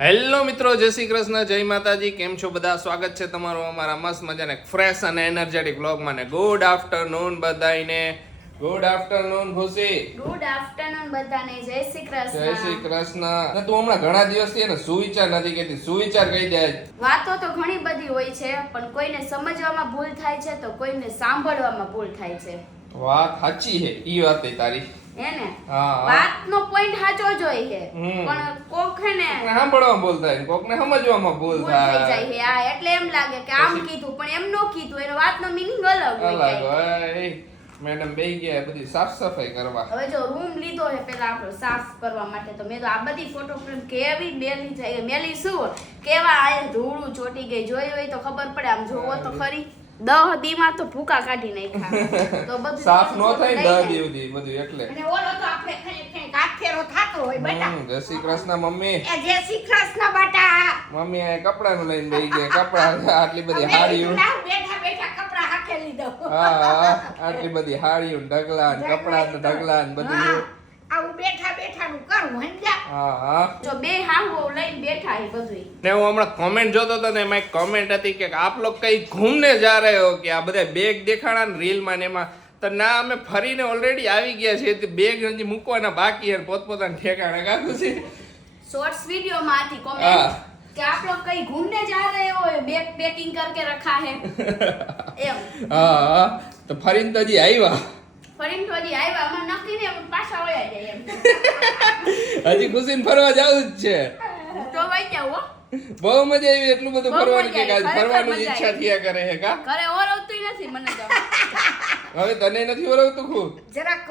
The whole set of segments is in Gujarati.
હેલો મિત્રો, જય શ્રી કૃષ્ણ, જય માતાજી. કેમ છો બધા? સ્વાગત છે તમારું અમારા મસ્ત મજાને ફ્રેશ અને એનર્જેટિક વ્લોગમાં. ને ગુડ આફ્ટરનૂન બધાને. ગુડ આફ્ટરનૂન ખુશી. ગુડ આફ્ટરનૂન બધાને. જય શ્રી કૃષ્ણ. જય શ્રી કૃષ્ણ. ને તું હમણાં ઘણા દિવસથી એને સુવિચાર નથી કહેતી. સુવિચાર કહી દે. વાતો તો ઘણી બધી હોય છે, પણ કોઈને સમજવામાં ભૂલ થાય છે તો કોઈને સાંભળવામાં ભૂલ થાય છે. વાત સાચી છે, ઈ વાત તારી. એને હા. વાતનો પોઈન્ટ સાચો જ હોય છે, પણ કોક હે ને સાંભળવામાં ભૂલ થાય, કોકને સમજવામાં ભૂલ ભૂલ થઈ થાય. જાય છે. હા, એટલે એમ લાગે કે આમ કીધું પણ એમ નો કીધું, એનો વાતનો મીનિંગ અલગ હોય અલગ કંઈક. હોય. મેડમ બેહી ગયા બધી સાફ સફાઈ કરવા. હવે જો રૂમ લીધો છે પેલા આપણો સાફ કરવા માટે, તો મેં તો આ બધી ફોટો ફ્રેમ કેવી મેલી થઈ, મેલી શું કેવા આ ધૂળું ચોટી ગઈ, જોઈ હોય તો ખબર પડે. આમ જોવો તો ખરી 10 દીમાં તો ભૂકા કાઢી નાખ્યા. તો બધું સાફ નો થાય લઈ 10 જાય. દિવસથી બધું એટલે. અને ઓલો તો આપણે ખરી કાઠેરો થાતો હોય બેટા. જય શ્રી કૃષ્ણ મમ્મી. એ જય શ્રી કૃષ્ણ બેટા. મમ્મી આ કપડાનું લઈને બેહી ગયા. કપડા આટલી બધી અમે હાડીઓ. ના બેઠા બેઠા કપડા હાથે લીધો. હા, આટલી બધી હાડીઓ ને ઢગલા ને કપડા ને ઢગલા ને બધું. હા, આવું બેઠા બેઠાનું કરવું સમજ્યા. હા. જો બે હાહુઓ લઈને બેઠા એ બધું. ને હું હમણાં કોમેન્ટ જોતો હતો ને એમાં એક કોમેન્ટ હતી કે આપ લોગ કઈ ઘૂમને જા રહે હો, કે આ બધા બેગ દેખાડા ને રીલ માં ને એમાં. તો ના, અમે ફરીને ઓલરેડી આવી ગયા છીએ. બેગ હજી મૂકવાના બાકી છે, પોતપોતાના ઠેકાણે. કાકું છે શોર્ટ્સ वीडियो में आती હા. कमेंट कि आप लोग कहीं घूमने जा रहे हो, बैग पैकिंग करके रखा है એમ. હા, તો ફરીને તો હજી આવ્યા. ફરીને તો હજી આવ્યા, અમારે નક્કી ને પાછા વયા જાય એમ. હજી ખુશીને ફરવા જવું જ છે. તો વઈ જાવ હો. બહુ મજા આવી. એટલું બધું બહુ ફરવાનું મજા કે આજ આવી, ફરવાનું ખરેખર ઈચ્છા મજા થયા કરે છે કા. ઘરે ઓરવતું નથી મને તો. હવે તને નથી ઓરવતું ખૂબ? જરાક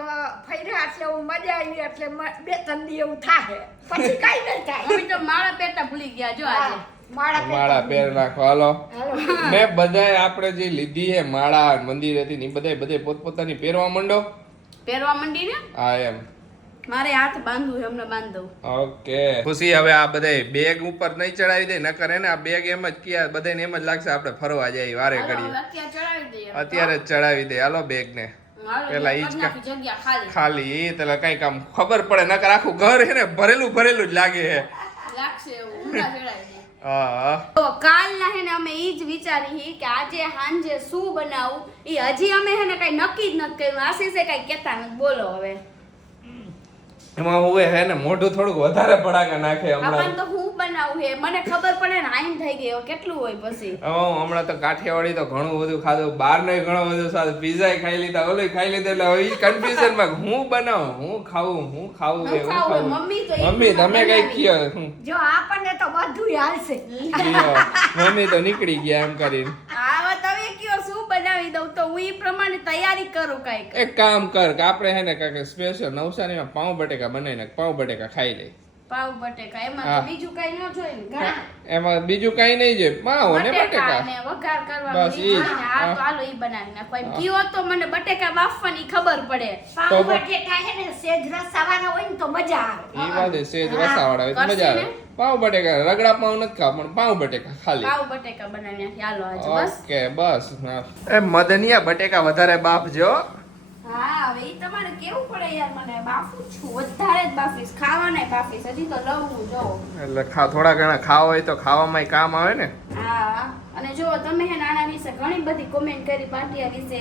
ફર્યા એટલે હું મજા આવી એટલે બે ત્રણ દી એવું થાય પછી કઈ નહીં થાય. અમે તો માળા પહેરતા ભૂલી ગયા જો આજે. માળા પહેર નાખો. હાલો, મેં બધાય આપણે જે લીધી છે માળા મંદિર હતી ને બધાય પોતપોતાની પહેરવા માંડો. પહેરવા માંડી ને હા એમ. મારે હાથ બાંધવું છે, હમણાં બાંધ દઉં. ઓકે ખુશી, હવે આ બધાય બેગ ઉપર નહીં ચડાવી દે, નકર એને આ બેગ એમ જ કિયા બધાને એમ જ લાગશે આપણે ફરવા જઈએ વારે હાલો, ઘડીએ. હવે અત્યારે ચડાવી દઈએ. અત્યારે જ ચડાવી દે. હાલો બેગ ને હાલો, પેલા ઈ જ કરી નાખી જગ્યા ખાલી. ખાલી એ પેલા કઈક આમ ખબર પડે, નકર આખું ઘર છે ને ભરેલું જ લાગે છે. લાગશે એવું, ઊંડા ચડાવી દઈએ. હા. તો કાલના હે ને અમે ઈ જ વિચારી હી કે આજે હાંજે શું બનાવું, ઈ હજી અમે હે ને કઈ નક્કી જ નથી કર્યું. આશીષે કઈ કહેતા નથી. બોલો હવે. એમાં હું હે ને મોઢું થોડુંક વધારે પડાકા નાખે આપણને હમણાં. તો હું બનાવું હે, મને ખબર પડે ને આઈન થઈ ગઈ હવે કેટલું હોય પછી. હમણાં તો કાઠિયાવાડી તો ઘણું બધું ખાધું, બહાર ને ઘણું બધું સારું, પીઝા ખાઈ લીધા, ઓલું ખાઈ લીધું, એટલે હવે ઈ કન્ફ્યુઝન માં હું બનાવું, હું ખાવું હું ખાવું, મમ્મી તો ઈ મમ્મી તમે કઈ બનાવી. કયો? જો આપણને તો બધું હાલશે. મમ્મી તો નીકળી ગયા એમ કરીને. આવા તમે કયો શું બનાવી દઉં તો હું ઈ પ્રમાણે તૈયારી કરું કઈક. એક કામ કર કે આપણે હે ને કાંઈક સ્પેશિયલ નવસારીમાં પાઉં બટેકા બનાવીને પાઉં બટેકા ખાઈ લઈ. પાવ બટેકા એમાં હા. તો બીજું કઈ ન જોઈએ ને. ઘણા એમાં બીજું કઈ નહીં જોઈએ, પાઉં અને બટેકા બટેકા. ને વઘાર કરવાનો બસ ઈ ઈ જ. જોઈને આ તો હાલો ઈ બનાવી નાખો. એમ કયો તો મને બટેકા બાફવાની ખબર પડે. તો પાવ બટેટા હે ને સેજ રસાવાના હોય ને તો મજા આવે. ઈ વાત છે, સેજ રસાવાળા હોય તો મજા આવે. કરશે પાઉં બટેકા રગડા પાઉં નથી ખાવા, પણ પાઉં બટેકા ખાલી. પાવ બટેકા બનાવી નાખી હાલો આજે બસ. ઓકે બસ. હા. એ મદનિયા બટેકા વધારે બાફજો. હા હવે ઈ તમારે કેવું પડે યાર, મને બાફું છું વધારે જ બાફીશ, ખાવાના બાફીશ, હજી તો લવું જો. એટલે થોડા ઘણા ખાવા હોય તો ખાવામાં કામ આવે ને. હા, અને જો તમે હે નાના વિશે ઘણી બધી કોમેન્ટ કરી પાટિયા વિશે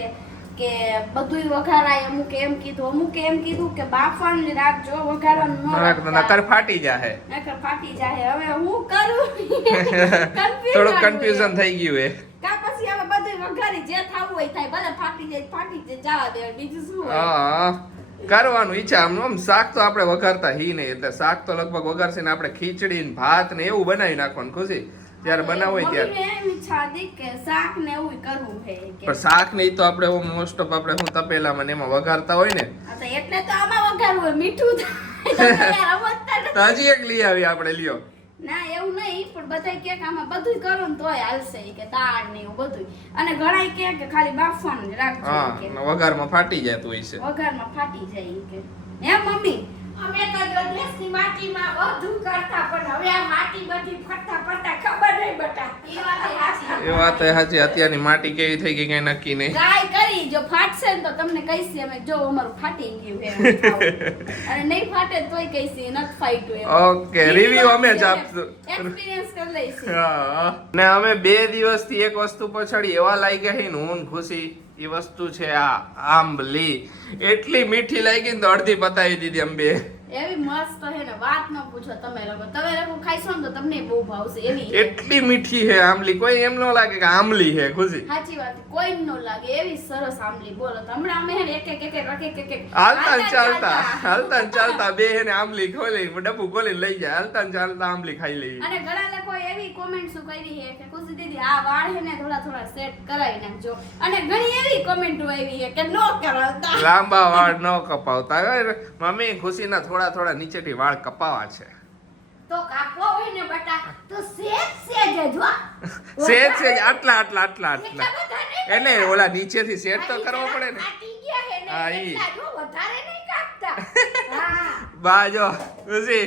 કે બધુંય વઘારાય, અમુક એમ કીધું કે બાફવાનું જ રાખજો, વઘારવાનું ન રાખતા. નકર ફાટી જાહે. નકર ફાટી જાય. હવે હું કરું થોડું કન્ફ્યુઝન થઈ ગયું એ. કા પછી હવે બધું વઘારી જે થાવું હોય થાય, ભલે ફાટી જાય જવા દે, બીજું શું હોય. હા, કરવાનું ઈચ્છા આમ શાક તો આપણે વઘારતા હી નહીં, એટલે શાક તો લગભગ વઘારશે ને આપણે ખીચડી ને ભાત ને એવું બનાવી નાખવાનું. ખુશી જ્યારે બનાવું હોય ત્યારે. મમ્મીને એમ ઈચ્છા હતી કે શાક ને એવું કરવું છે કે. પણ શાક ને ઈ તો આપણે મોસ્ટ ઓફ આપણે હું તપેલામાં ને એમાં વઘારતા હોય ને. આ તો એટલે તો આમાં વઘારવું હોય, મીઠું થાય. તમે યાર સમજતા નથી. તો હજી એક લઈ આવી આપણે લ્યો. ના એવું નહીં, પણ બધાય કે આમાં બધું કરો ને તોય હાલશે ઈ કે દાળ ને એવું બધું. અને ઘણાય કે ખાલી બાફવાનું જ રાખજો હા, ઈ કે. વઘારમાં ફાટી જતું હોય છે. વઘારમાં ફાટી જાય ઈ કે. હે મમ્મી? અમે તો ગણેશની માટીમાં બધું કરતા પણ હવે આ માટી બધી ફરતા ફરતા ખબર નહીં બટા. ઈ વાત સાચી. એ વાત સાચી, અત્યારની માટી કેવી થઈ ગઈ કઈ નક્કી નહીં. ટ્રાય કરી, જો ફાટશે ને તો તમને કહીશી અમે, જો અમારું ફાટી ગયું છે એમ ખાવું. અને નહીં ફાટે તોય કહીશી નથી ફાટ્યું એમ. ઓકે, રિવ્યુ અમે જ આપશું. એક્સપિરિયન્સ કરી લઈશી. હા. ને અમે 2 દિવસથી એક વસ્તુ પછાડી એવા લાગી ગયા છે ને હું ને ખુશી, એ વસ્તુ છે આ આંબલી. એટલી મીઠી લાગી ને તો અડધી પતાવી દીધી અમે બે. એવી મસ્ત હે ને વાત ન પૂછો. તમે લોકો ખાઈશો ને તો તમને બહુ ભાવશે એવી હે. એટલી મીઠી છે આંબલી, કોઈ એમ ન લાગે કે આંબલી છે ખુશી. સાચી વાત, કોઈ ન લાગે એવી સરસ આંબલી. બોલો તો હમણાં અમે હે ને એક હાલતા ને ચાલતા બે હે ને આંબલી ખોલી ડબ્બુ ખોલી લઈ જાય, હાલતા ને ચાલતા આંબલી ખાઈ લઈએ. અને ઘણા લોકો એવી કોમેન્ટ્સ કરી છે કે ખુશી દીદી આ વાળ હે ને થોડા સેટ કરાવી નાખજો. અને ઘણી એવી કોમેન્ટો આવી છે કે નો કરાવતા, લાંબા વાળ ન કપાવતા. મમ્મી ખુશીના થોડા નીચેથી વાળ કપાવા છે. તો કાપવો હોય ને બટા તો સેજ જો સેજ આટલા એટલે ઓલા નીચેથી સેટ તો કરવો પડે ને. ફાટી ગયા હે ને હા, ઈ. એટલા જો વધારે નહીં કાપતા. હા બાજો ખુશી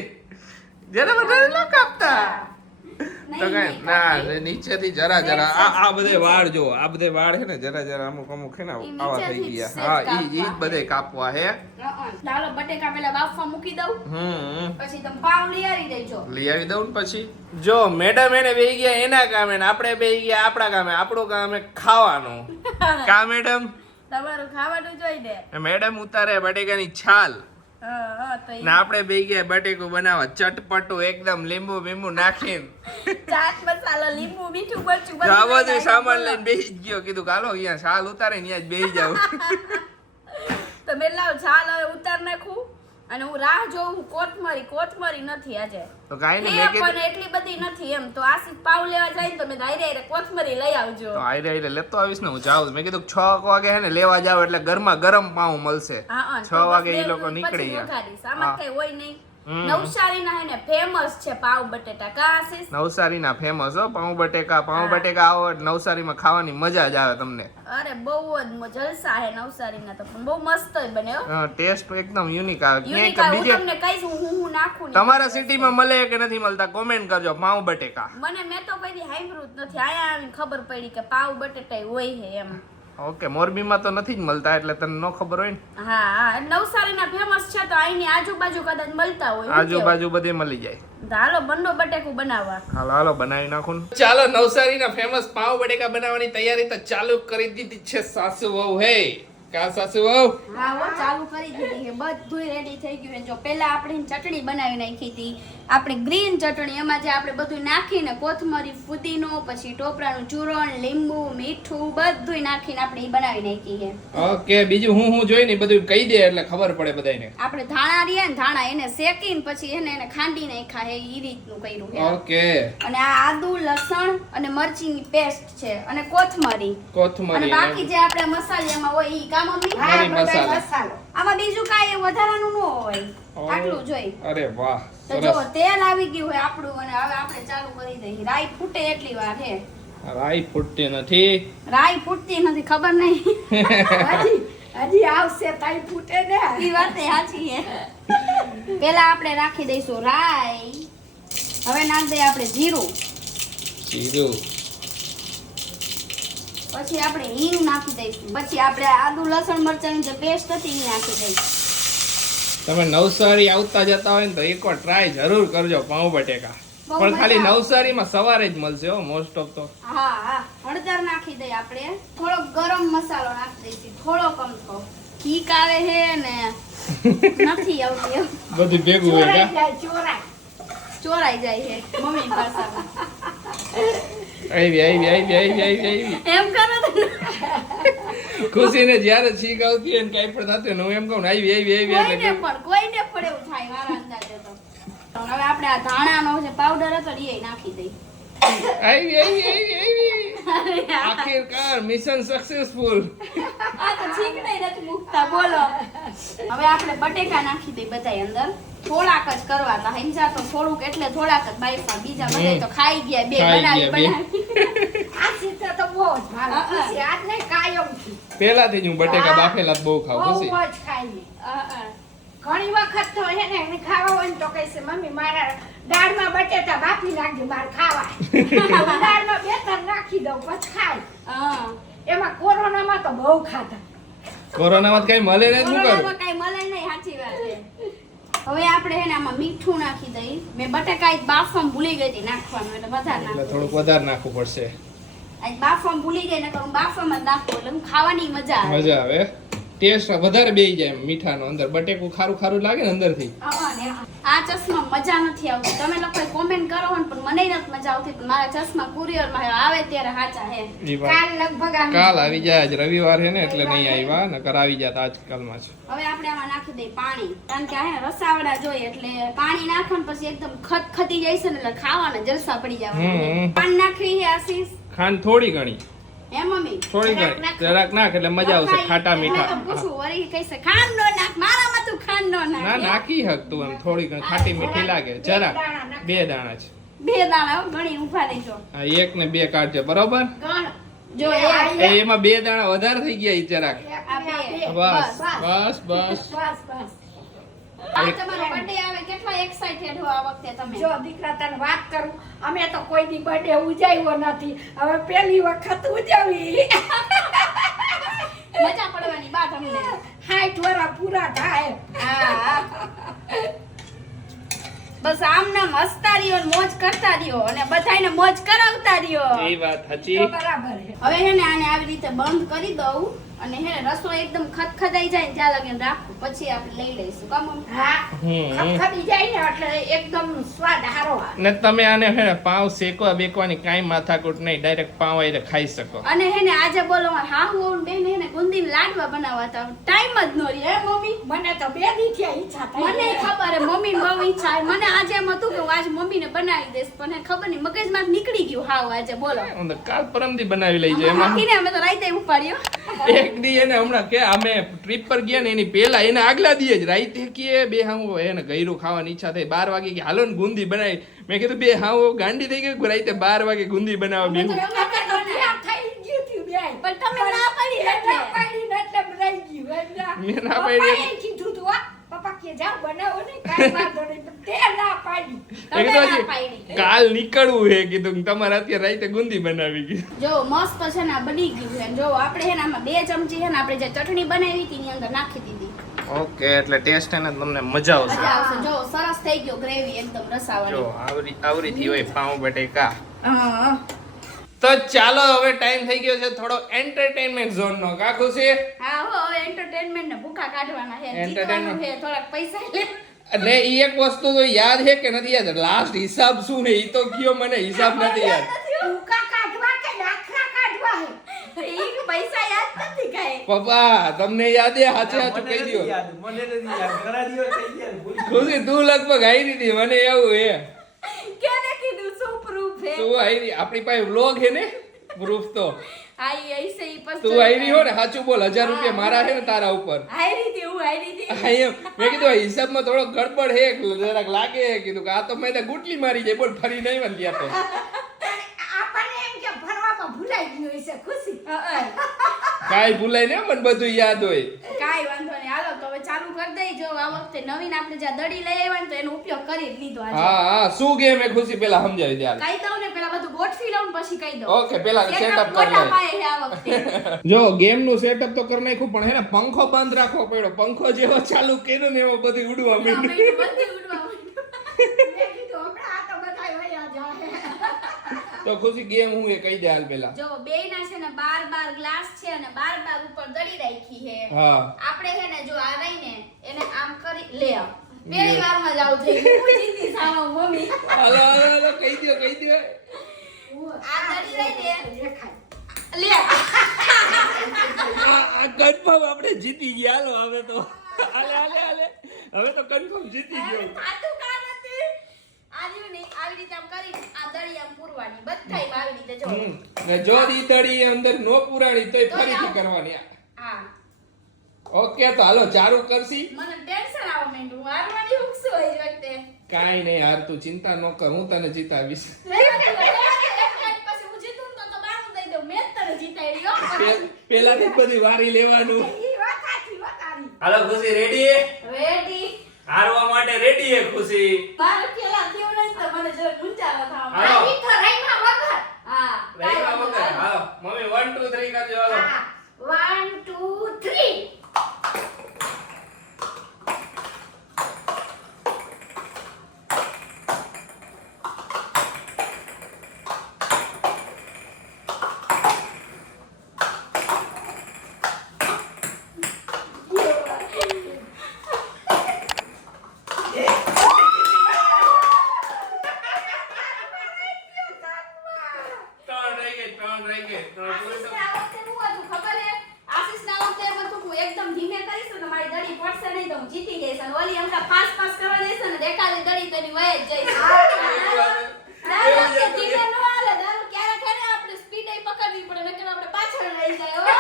જરા વધારે ન કાપતા તો કઈ ના, નીચેથી જરા આ બધે વાળ જો, આ બધે વાળ છે ને જરા અમુક છે ને આવા થઈ ગયા. હા, ઈ જ બધે કાપવા હે. ચાલો બટેકા પેલા બાફવા મૂકી દઉં, પછી તમે પાવ લઈ આવી દેજો. લઈ આવી દઉં ને પછી જો મેડમ એને બેહી ગયા એના કામે ને આપણે બેહી ગયા આપણા કામે. આપણું કામે ખાવાનું. કા મેડમ? તમારું ખાવાનું જોઈ દે. મેડમ ઉતારે બટેકાની છાલ તો ને આપણે બેહી ગયા બટેકું બનાવવા ચટપટું એકદમ લીંબુ બીંબુ નાખીને. ચાટ મસાલા, લીંબુ, મીઠું, મરચું આ બધું સામાન લઈને બેહી જ ગયો. કીધું કાલો અહીંયા છાલ ઉતારે ને અહીંયા જ બેહી જાવ. તો મેં લાવ છાલ હવે ઉતાર નાખું અને હું રાહ જોઉં. કોથમરી નથી આજે તો કાઈ ને હે, મેં કીધું પણ એટલી બધી નથી એમ. તો આશિષ પાવ લેવા જાય ને તો મેં ધારે કોથમરી લઈ આવજો. તો આઈ લેતો આવીશ ને હું જાઉં. મેં કીધું 6 વાગે હે ને લેવા જાવ એટલે ઘરમાં ગરમ પાઉં મળશે. હા, 6 વાગે ઈ લોકો નીકળી ગયા. આમાં કઈ હોય નહીં. નવસારીના હે ને ફેમસ છે પાવ બટેટા. કા આશિષ? નવસારીના ફેમસ હો પાઉં બટેકા આવો નવસારીમાં ખાવાની મજા જ આવે તમને. અરે બહુ જ જલસા હે નવસારીના તો, પણ બહુ મસ્ત બને હો. ટેસ્ટ એકદમ યુનિક આવે. યુનિક ક્યાંક હું બીજે તમને કહીશ, હું નાખું ને. તમારા સિટીમાં મળે કે નથી મળતા કોમેન્ટ કરજો. પાઉં બટેકા મને મેં તો કદી સાંભળ્યું જ નથી. આયા આવીને ખબર પડી કે પાવ બટેટા હોય છે એમ. ઓકે, મોરબીમાં તો નથી જ મળતા એટલે તને ન ખબર હોય ને. હા, નવસારીના ફેમસ છે તો અહીંની આજુબાજુ કદાચ મળતા હોય. આજુબાજુ બધે મળી જાય. હાલો બંડો બટેકું બનાવવા. હાલો બનાવી નાખું. ચાલો નવસારીના ફેમસ પાવ બટેકા બનાવવાની તૈયારી તો ચાલુ કરી દીધી છે સાસુ વહુ. હે કા સાસુ વહુ? હા હો, ચાલુ કરી દીધી છે. બધું રેડી થઈ ગયું. જો પહેલા આપણે ચટણી બનાવી નાખી હતી, આપણે ગ્રીન ચટણી. એમાં જે આપણે બધું નાખીને કોથમરી, ફુદીનો, પછી ટોપરાનું ચૂરણ, લીંબુ, મીઠું બધું નાખીને આપણે ઈ બનાવી નાખી છે. ઓકે, બીજું હું જોઈને બધું કહી દે એટલે ખબર પડે બધાને. આપણે ધાણા રહ્યા ને, ધાણા એને શેકીને પછી એને ખાંડી નાખ્યા છે. ઈ રીતનું કર્યું છે. ઓકે. અને આ આદુ, લસણ અને મરચીની પેસ્ટ છે અને કોથમરી. અને બાકી જે આપણે મસાલામાં હોય ઈ કામ મમ્મી. હા, મરી મસાલા. મસાલો આમાં બીજું કાંઈ વધારાનું ન હોય, આટલું જોઈ. અરે વાહ, તો જો તેલ આવી ગયું હોય આપણું અને હવે આપણે ચાલુ કરી દઈએ. રાઈ ફૂટે એટલી વાર છે. રાઈ ફૂટતી નથી. રાઈ ફૂટતી નથી, ખબર નહીં. હજી આવશે તાઈ ફૂટે ને. ઈ વાત સાચી છે. પેલા આપણે રાખી દઈશું રાઈ. હવે નાખ દઈએ આપણે જીરું. પછી આપણે હિંગ નાખી દઈશું. પછી આપણે આદુ લસણ મરચાંની જે પેસ્ટ હતી એ નાખી દઈશું. તમે નવસારી આવતા જતા હોય ને તો એકવાર ટ્રાય જરૂર કરજો પાઉં બટેકા. બહુ પણ ખાલી મજા નવસારીમાં સવારે જ મળશે હો મોસ્ટ ઓફ તો. હા, હળદર નાખી દઈએ આપણે. થોડો ગરમ મસાલો નાખી દઈશું, થોડો કમથો. ઠીક આવે છે ને નથી આવતી. બધું ભેગું હોય ચોરાઈ કા? જાય, ચોરાઈ જાય છે મમ્મી ભાષામાં. આવી એમ કરો તો ખુશીને જ્યારે છીક આવતી હોય ને કઈ પણ થતું હોય ને હું એમ કહું ને આવી કોઈને પણ એવું થાય મારા અંદાજે તો. હવે આપણે આ ધાણાનો જે પાવડર હતો એ નાખી દઈએ. આખિરકાર મિશન સક્સેસફુલ. આ તો છીક નહીં નથી મુકતા, બોલો. હવે આપણે બટેકા નાખી દઈએ બધાય અંદર. થોડાક જ કરવા હતા, સમજા તો થોડુંક એટલે થોડાક જ બાઈફા. બીજા બધા તો ખાઈ ગયા બે બનાવી. આ સીધા તો બહુ જ ભાવે. ખુશી આજ નહીં કાયમથી. પહેલાથી જ હું બટેકા બાફેલા જ બહુ ખાઉં ખુશી. બહુ જ ખાઈ. ઘણી વખત તો હે ને એને ખાવા હોય ને તો કહેશે મમ્મી મારા દાળમાં બટેટા બાફી નાખજો માર ખાવા દાળમાં બે ત્રણ નાખી દઉં પછી ખાય હા એમાં કોરોનામાં તો બહુ ખાધા કોરોનામાં કઈ મળે ને શું કરું કોરોનામાં કાંઈ મળે નહીં, સાચી વાત છે. હવે આપણે હે ને આમાં મીઠું નાખી દઈ. મેં બટાકા આજ બાફવામાં ભૂલી ગઈ હતી નાખવાનું, એટલે વધારે એટલે નાખું. થોડુંક વધારે નાખવું પડશે આજ બાફવામાં ભૂલી ગઈ ને હું બાફવામાં જ નાખું એટલે હું ખાવાની મજા આવે. મજા આવે ટેસ્ટ વધારે બેસી જાય એમ મીઠાનો અંદર બટેકું ખારું ખારું લાગે ને અંદરથી આ ચશ્મા મજા નથી આવતી. તમે લોકો કોમેન્ટ કરો ને પણ મને નથી મજા આવતી. પણ મારા ચશ્મા કુરિયરમાં આવે ત્યારે સાચા હે. ઈ વાત. કાલ લગભગ કાલ આવી જાય આજ રવિવાર છે ને એટલે નહીં આવ્યા નકર આવી જાત આજકાલમાં જ હવે આપણે આમાં નાખી દઈએ પાણી, કારણ કે આ હે ને રસાવાળા જોઈએ એટલે પાણી નાખો ને પછી એકદમ ખતી જાય છે ને એટલે ખાવાના જલસા પડી જવાના. હમ. પાણી નાખવી છે આશીષ? ખાંડ થોડી ઘણી હે મમ્મી? થોડી ઘણી જરાક નાખ એટલે મજા આવશે ખાટા એટલે તો મીઠા પૂછું વળી કઈશે ખાંડ નો નાખ, મારામાં તું ખાંડ નો નાખ. ના નાખી હક તું એમ થોડી ઘણી ખાટી મીઠી લાગે જરાક 2 દાણા જ બે દાણા હો, ઘણી ઊભા રહેજો. આ 1 ને 2 કાઢજો બરોબર ગણ જો એમાં 2 દાણા વધારે થઈ ગયા ઈ જરાક આ બે. બસ બસ બસ બસ બસ આ તમારો બર્થડે આવે, કેટલા એક્સાઇટેડ હો આ વખતે તમે? જો દીકરા તને વાત કરું અમે તો કોઈ દી બર્થડે ઉજવ્યો નથી હવે પહેલી વખત ઉજવી મજા પડવાની બાત અમને. 60 વર્ષ પૂરા થાય હા. બસ આમ નામ હસતા રહ્યો ને મોજ કરતા રહ્યો અને બધાયને મોજ કરાવતા રહ્યો. એ વાત સાચી તો બરાબર છે હવે હે ને આને આવી રીતે બંધ કરી દઉં અને હે ને રસો એકદમ ખદખદાઈ જાય ને ત્યાં લગીને રાખું, પછી આપણે લઈ લઈશું. કામ મમ્મી? હા હમ. ખખડી જાય ને એટલે એકદમ સ્વાદ હારો આવે ને તમે આને હે ને પાવ શેકવા બેકવાની કાંઈ માથાકૂટ નહીં ડાયરેક્ટ પાવ આઈને ખાઈ શકો અને હે ને આજે બોલો મારા હાહુ અને બેન હે ને ગુંદીના લાડવા બનાવતા ટાઈમ જ નો રહે. હે મમ્મી? મને તો બે દી થી ઈચ્છા થઈ મને ખબર હે મમ્મી ને બહુ ઈચ્છા હે. મને આજે એમ હતું કે હું આજે મમ્મીને બનાવી દઈશ પણ હે ખબર નહીં મગજમાં નીકળી ગયું હાવ આજે બોલો. કાલ પરમથી બનાવી લઈ જાય એમાં બાકીને અમે તો રાઈતે ઉપાડ્યો. એક દી એને હમણાં કે અમે ટ્રીપ પર ગયા ને એની પહેલા એને આગલા દી જ રાઈતે કે બે હાવ એને ગયરું ખાવાની ઈચ્છા થઈ 12 વાગે કે હાલો ને ગુંદી બનાવી. મેં કીધું બે હાવ ગાંડી થઈ ગઈ રાઈતે 12 વાગે ગુંદી બનાવવા બેહું. થઈ ગયું તું બે પણ તમે ના પાડી એટલે. પાડીને એટલે રહી ગયું મેં ના પાડી એટલે. પપ્પાએ કીધું તું આ પપ્પા કે જાઓ બનાવો ને કાંઈ વાંધો નહીં પણ તે ના પાડી મેં તમે કીધું ના હજી પાડી. કાલ નીકળવું હે કીધું કે તમારે અત્યારે રાઈતે ગુંદી બનાવી ગઈ. જો મસ્ત છે ને આ બની ગયું છે. જો આપણે હે ને આમાં 2 ચમચી છે ને આપણે જે ચટણી બનાવી હતી એની અંદર નાખી દીધી. ઓકે એટલે ટેસ્ટ એને તમને મજા આવશે. મજા આવશે. જો સરસ થઈ ગયો ગ્રેવી એકદમ જો રસાવાળી. આવરીથી હોય પાવ બટેકા. હા તો ચાલો હવે ટાઈમ થઈ ગયો છે થોડો એન્ટરટેનમેન્ટ ઝોન નો. કા ખુશી? હા હો હવે એન્ટરટેનમેન્ટ ને ભૂખા કાઢવાના છે. Entertainment. જીતવાનું છે થોડાક પૈસા લે. એટલે ઈ એક વસ્તુ તો યાદ છે કે નથી યાદ? લાસ્ટ હિસાબ શું ને ઈ તો કયો મને હિસાબ નથી યાદ. ભૂકા કાઢવા કે લાખરા કાઢવા હે ઈ પૈસા યાદ નથી કાંઈ. પપ્પા તમને યાદ છે? હાચે હાચું કહી દ્યો. મને નથી યાદ ઘણા દિવસ થઈ ગયા ને ભૂલી ખુશી તું લગભગ આવી હતી મને એવું હે. કેને કીધું શું proof છે? તું આવી આપણી પાસે વ્લોગ હે ને પ્રૂફ તો. હા ઈ હશે ઈ પછી તું આવી હો ને સાચું બોલ 1000 રૂપિયા મારા છે ને તારા ઉપર. હારી હતી હું હારી હતી. હા, એમ. મેં કીધું આ હિસાબમાં થોડો ગડબડ હે જરાક લાગે હે. કીધું કે આ તો મેં ગુટલી મારી જાય બોલ ફરી નહીં વન ગયા તો. આપણને એમ કે ભણવામાં ભૂલાઈ ગયું હશે ખુશી કાંઈ ભૂલાય ને મને બધું યાદ હોય. કાંઈ વાંધો નહીં. હાલો તો હવે ચાલુ કરી દઈ. જો આ વખતે નવીન આપણે જ્યાં દડી લઈ આવ્યા ને તો એનો ઉપયોગ કરી જ લીધો આજે. હા હા શું ગેમ હે ખુશી પેલા સમજાવી દે હાલ. કહી દઉં ને પેલા બધું ગોઠવી લઉં ને પછી કહી દઉં. ઓકે પેલા સેટઅપ કરી મોટા લઈએ. પાયે છે આ વખતે. જો ગેમ નું સેટઅપ તો કરી નાખ્યું પણ હે ને પંખો બંધ રાખવો પડ્યો. પંખો જેવો ચાલુ કર્યો ને એવો બધું ઉડવા માંડ્યું. બધું ઉડવા માંડ્યું. મેં કીધું હમણાં આ તો બધાય વયા જાય તો ખુશી ગેમ હું એ કહી દે હાલ પેલા. જો બેયના છે ને 12 ગ્લાસ છે અને 12 ઉપર દડી રાખી છે. હા આપણે છે ને જો આ રહીને એને આમ કરી લે આવ. પહેલી વારમાં જ આવું થઈ ગયું. હું જીતી સામો મમ્મી. હાલો હાલો કહી દો કહી દો. આ દડી રહીને દેખાય લે. આ કન્ફર્મ આપણે જીતી ગયા. હાલો હવે તો હાલે હાલે હાલે હવે તો કન્ફર્મ જીતી ગયો. થાતું કામ નથી. આજુ નહીં આવી રીતે આમ કરી આ દડી આમ પૂરવાની બધાય આવી રીતે જો. ને જો ઈ દડી અંદર નો પુરાણી તોય તોય ફરીથી આવું. કરવાની. હા ઓકે તો હાલો ચાલુ કરશી. મને ટેન્શન આવવા માંડ્યું. હારવાની ઉકસો હોય જ વખતે. કાઈ નહીં હાર તું ચિંતા ન કર હું તને જીતાવીશ. પછી હું જીતું ને તો બાનું દઈ દઉં. મેં જ તને જીતાડ્યો. પેલાથી જ બધી વારી લેવાનું. ઈ વાત સાચી વાત આવી હાલો ખુશી રેડી રેડી. હારવા માટે રેડી હે ખુશી બાર પેલા દેવડા તો મને જરા ઊંચા થવા હાલો. આ ઈ તો રઈમાં વગર. હા કાંઈ રેખા વાંધો વગર. નહીં. હાલો મમ્મી 1 2 3 કરજો હાલો હા. 1 2 3 ત્રણ રહી ગઈ ત્રણ પૂરી તો- આશીષને આ વખતે શું હતું ખબર હે? આશીષને આ વખતે એમ હતું કે હું એકદમ ધીમે કરીશ ને તો મારી દડી પડશે નહીં તો હું જીતી જઈશ અને ઓલી હમણાં પાસ કરવા જઈશ ને દેખાડી દડી તો એની વહી જ જઈશ. દારૂ કે ધીમે ન હાલે, દારૂ ક્યારેક હે ને આપણે સ્પીડ પકડવી પડે નકર આપણે પાછળ રહી જાય હો.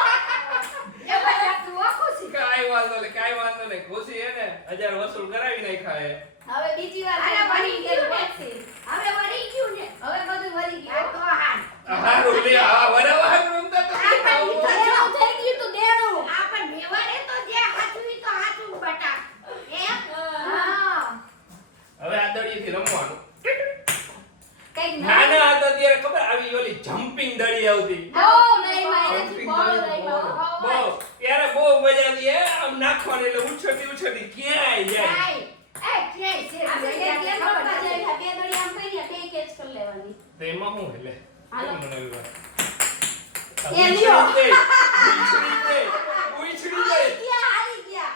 એ બધા તું ઓખું છે. કાંઈ વાંધો નહીં ખુશી હે ને 1000 વસૂલ કરાવી નાખ્યા હે હવે બીજી વાર અરે વળી ગયું ને. પડશે. હવે વળી ગયું ને. હવે બધું વળી આ ગયું. તો હા. હારું લે આ વરાવા રમતા તો આ પણ દેણું થઈ ગયું તું દેણું. આ પણ મેવાડે તો જે હાચું ઈ તો હાચું બટા. એમ? હા. હા. હવે આ દડીએથી રમવાનું કંઈક ના ના આ તો અત્યારે ખબર આવી ઓલી જમ્પિંગ દડી આવતી બહુ નહીં મારે નથી બહુ નહીં બહુ ત્યારે બહુ મજા આવી હે આમ નાખવાની એટલે ઉછળતી ક્યાંય જાય કાંઈ. એ ક્યાંય છે. આપણે આપણે કેમ ખબર કરતા નથી. જાય બે દડી આમ કરીને બે કેચ કરી લેવાની. તો એમાં શું એટલે હાલો. મને એવી વાત. એ લ્યો. ઉછળી જાય. હારી ગયા.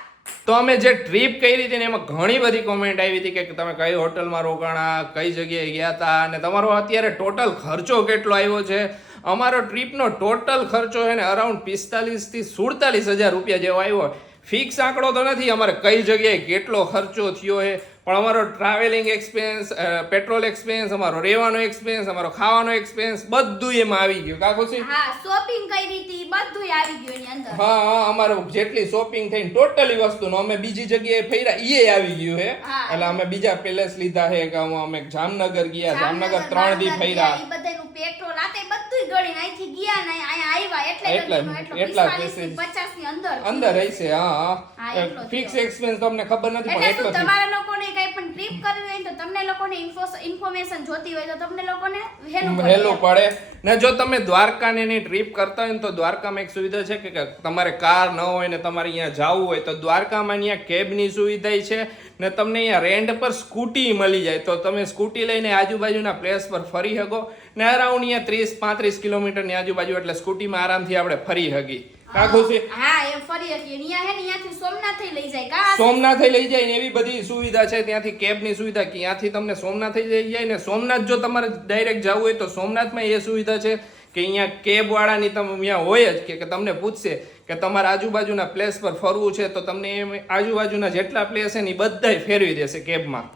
તો અમે જે ટ્રીપ કરી હતી ને એમાં ઘણી બધી કોમેન્ટ આવી હતી કે તમે કઈ હોટલમાં રોકાણા કઈ જગ્યાએ ગયા હતા અને તમારો અત્યારે ટોટલ ખર્ચો કેટલો આવ્યો છે. અમારો ટ્રીપનો ટોટલ ખર્ચો છે ને અરાઉન્ડ 45 થી 47 હજાર રૂપિયા જેવો આવ્યો. ફિક્સ આંકડો તો નથી અમારે કઈ જગ્યાએ કેટલો ખર્ચો થયો છે પણ અમારો ટ્રાવેલિંગ એક્સપેન્સ પેટ્રોલ એક્સપેન્સ અમારો રહેવાનો એક્સપેન્સ અમારો ખાવાનો એક્સપેન્સ બધું એમાં આવી ગયું કા ખુશી? હા શોપિંગ કરી હતી બધું આવી ગયું એની અંદર. હા અમારો જેટલી શોપિંગ થઈને ટોટલી વસ્તુનો અમે બીજી જગ્યાએ ફર્યા ઈ આવી ગયું હે હા. એટલે અમે બીજા પેલેસ લીધા હે કે અમે જામનગર ગયા જામનગર 3 દી ફર્યા ઈ બધાયનું પેટ્રોલ આતે બધુંય ગળીને અહીંથી ગયા ને અહીંયા આવ્યા એટલે એટલા- ગળીનો એટલો એટલા 45 થી 50 ની અંદર અંદર હશે હા હા, હા એટલો ફિક્સ થયો. એક્સપેન્સ તો અમને ખબર નથી પણ એટલે એટલો શું થયો. તમારા લોકોને કઈ પણ ટ્રીપ કરવી હોય તો તમને લોકોને ઇન્ફોર્મેશન જોતી હોય તો તમને લોકોને હેલું પડે ને જો તમે દ્વારકાની ની ટ્રીપ કરતા હોય ને તો દ્વારકામાં એક સુવિધા છે કે તમારે કાર ન હોય ને તમારે અહીંયા જવું હોય તો દ્વારકામાં અહીંયા કેબની સુવિધા છે ને તમને અહીંયા રેન્ટ પર સ્કૂટી મળી જાય તો તમે સ્કૂટી લઈને આજુબાજુના પ્લેસ પર ફરી શકો ને અરાઉન્ડ અહીંયા 30-35 કિલોમીટરની આજુબાજુ એટલે સ્કૂટીમાં આરામથી આપણે ફરી હકી કા ખુશી? હા એમ ફરી હતી અહીંયા હે ને અહીંયાથી સોમનાથ લઈ જાય કા સોમનાથ લઈ જાય ને એવી બધી સુવિધા છે ત્યાંથી કેબની સુવિધા કે ત્યાંથી તમને સોમનાથ લઈ જાય ને સોમનાથ જો તમારે ડાયરેક્ટ જવું હોય તો સોમનાથમાં એ સુવિધા છે કે અહીંયા કેબ વાળાની તમે અહીંયા હોય જ કે તમને પૂછશે કે તમારા આજુબાજુના પ્લેસ પર ફરવું છે તો તમને એમ આજુબાજુના જેટલા પ્લેસ છે ને એ બધાય ફેરવી દેશે કેબમાં.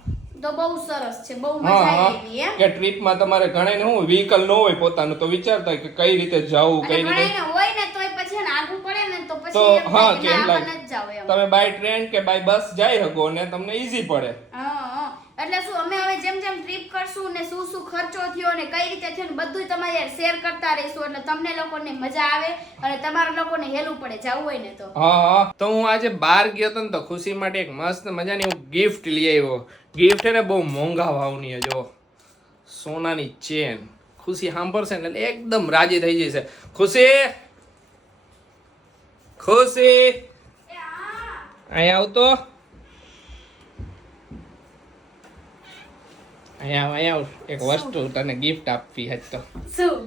તો બહુ સરસ છે બહુ હા મજા હા આવી એમ કે ટ્રીપમાં તમારે ઘણાને હું વ્હીકલ ન હોય પોતાનું તો વિચારતા હોય કે કઈ રીતે જવું અને કઈ રીતે ઘણાયને હોય ને તોય પછી એને આગું પડે ને તો પછી તો એમ હા થાય કે કેમ ના, લાગે આમાં નથી જાવું એમ. તમે બાય ટ્રેન કે બાય બસ જઈ શકો ને તમને ઈઝી પડે. હા, હા. એટલે શું અમે હવે જેમ જેમ ટ્રીપ કરશું ને શું શું ખર્ચો થયો ને કઈ રીતે થયો ને બધું તમારે શેર કરતા રહીશું એટલે તમને લોકોને મજા આવે અને તમારા લોકોને હેલું પડે જવું હોય ને તો હા તો હું આજે બહાર ગયો હતો ને તો ખુશી માટે એક મસ્ત મજાની હું ગિફ્ટ લઈ આવ્યો. ગિફ્ટ છે ને બહુ મોંઘા ભાવની છે જો સોનાની ચેન. ખુશી સાંભળશે ને એટલે એકદમ રાજી થઈ જશે. ખુશી અહીંયા આવતો અહીંયા આવ એક વસ્તુ તને ગિફ્ટ આપવી હતી તો શું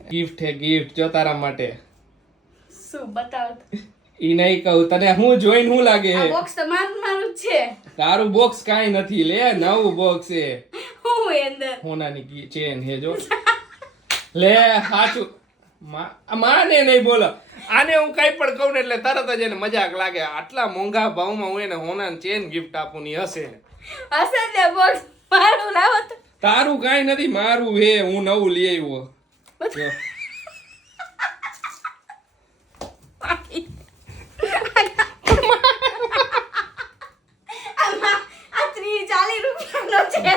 ગિફ્ટ હે ગિફ્ટ જો તારા માટે. શું બતાવો ઈ નહીં કહું તને હું જોઈને હું લાગે આ બોક્સ તો મારું જ છે તારું બોક્સ કાઈ નથી લે નવું બોક્સ છે હું એ અંદર સોનાની ચેન હે જો લે સાચું માને નહીં બોલો આને હું કઈ પણ કહું ને એટલે તરત જ એને મજાક લાગે આટલા મોંઘા ભાવમાં હું એને સોનાની ચેન ગિફ્ટ આપું ની હશે હશે તે બોક્સ મારું લાવો તો તારું કાઈ નથી મારું હે હું નવું લઈ આવ્યો જો. આ 30-40 રૂપિયાનો છે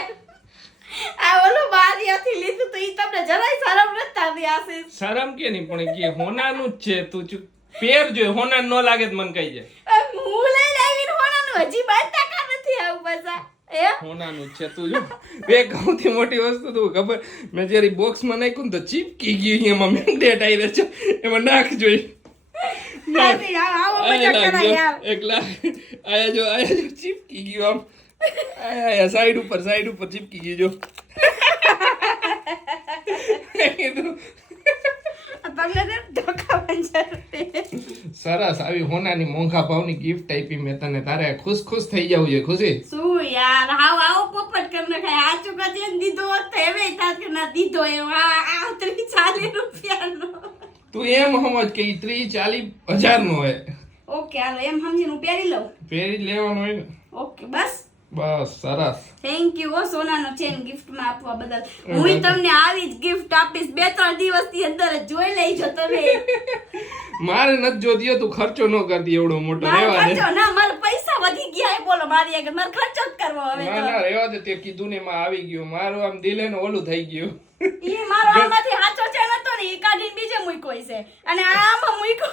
આ ઓલો બારિયાથી લીધું તો ઈ તમને જરાય શરમ નથી થતી આશીષ શરમ કે નહીં પણ કે હોનાનું જ છે તું પેર જો હોના ન લાગે તો મને કહી જાય હું લઈ લાવીને હોનાનું હજી બાંધતા કા નથી આવું પાછા એ સોનાનું જ છે તું જો એક સૌથી મોટી વસ્તુ તું ખબર મેં જ્યારે બોક્સમાં નાખ્યું ને તો ચીપકી ગયું એમાં મેન્ડેટ આવી રહ્યો છે એમાં નાખજો આવો મજા કરાય યાર. એક લાખ આયા જો ચીપકી ગયું આમ સાઈડ ઉપર ચીપકી ગયું જો કીધું, તમને તો ધોકા પંચર સરસ આવી હોનાની મોંઘા ભાવની ગિફ્ટ આપી મેં તને તારે ખુશ થઈ જવું જોઈએ ખુશી શું યાર આવો પોપટ કરીને ખાય આ ચુકા જે દીધો હોત તો એવે થાત કે ના દીધો એમ આ 30-40 રૂપિયાનો. તું એમ સમજ કે 30-40 હજાર નો હોય ઓકે હાલો એમ સમજીને હું પહેરી લઉં. પહેરી જ લેવાનું હોય ને ઓકે બસ બસ સરસ થેન્ક યુ સોનાનો ચેન ગિફ્ટમાં આપવા બદલ. હું તમને આવી જ ગિફ્ટ આપીશ 2-3 દિવસની અંદર જ જોઈ લેજો તમે. મારે નથી જોતી તું ખર્ચો ન કરતી એવડો મોટો મારો રેવા દે ખર્ચો ના મારા પૈસા વધી ગયા એ બોલો મારી આગળ મારે ખર્ચો જ કરવો હવે ના તો. ના રેવા દે તે કીધું ને એમાં આવી ગયું મારું આમ દિલે ને ઓલું થઈ ગયું ઈ મારો આમાંથી સાચો ચેન હતો ને ઈ કાઢીને બીજે મૂક્યો છે અને આમાં મૂક્યો.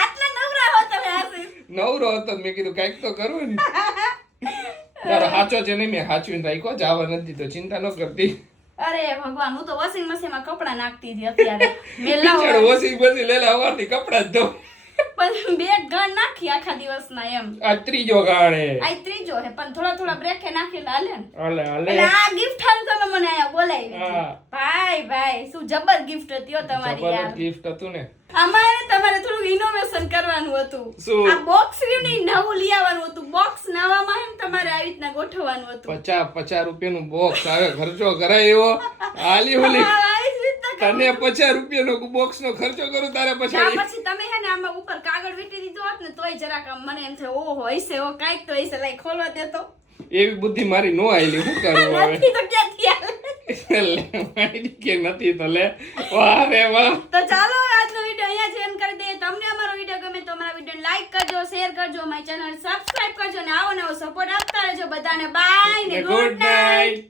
આટલા નવરા હો તમે આશીષ. નવરો હતો મેં કીધું કઈક તો કરવું ને તારો સાચો છે નહીં મેં સાચવીને રાખ્યો જવા નથી તો ચિંતા ન કરતી અરે ભગવાન હું તો વોશિંગ મશીનમાં કપડા નાખતી હતી અત્યારે મેં બિચારો લાવો વોશિંગ મશીન લે હવારથી કપડા જ ધો પણ બે ગણ નાખી આખા દિવસના એમ. આ ત્રીજો ગાણે આ ત્રીજો હે પણ થોડા બ્રેકે નાખીને હાલે ને. હાલે એટલે આ ગિફ્ટ હારું તમે મને આયા બોલાવી હા. ભાઈ શું જબર ગિફ્ટ હતી હો તમારી યાર. જબરદસ્ત ગિફ્ટ હતું ને અમારે તમારે થોડું ઇનોવેશન કરવાનું હતું. શું? આ બોક્સ ની નવું લઈ આવવાનું હતું. બોક્સ નવામાં હે ને તમારે આવી રીતના ગોઠવવાનું હતું. 50 રૂપિયાનું બોક્સ આવે ખર્ચો કરાય એવો હાલી ઓલી હા, આવી જ રીતના તને 50 રૂપિયાનો બોક્સ નો ખર્ચો કરું તારે ના, પછી પછી તમે હે ને આમાં ઉપર કાગળ વીટી દીધો હોત ને તોય જરાક આમ મને એમ થાય ઓહો હશે ઓ કાઈક તો હશે લાઈ ખોલવા દેતો. એવી બુદ્ધિ મારી નો આઈલી શું કરું હવે નથી તો ક્યાંથી આવે? લે મારી કે નથી તો લે વાહ રે વાહ તો ચાલો આજનો વિડિયો અહીંયા જ એન્ડ કરી દઈએ. તમને અમારો વિડિયો ગમે તો અમારા વિડિયોને લાઈક કરજો, શેર કરજો, મારી ચેનલ સબસ્ક્રાઇબ કરજો અને આવો નવો સપોર્ટ આપતા રહેજો બધાને. બાય ને ગુડ નાઇટ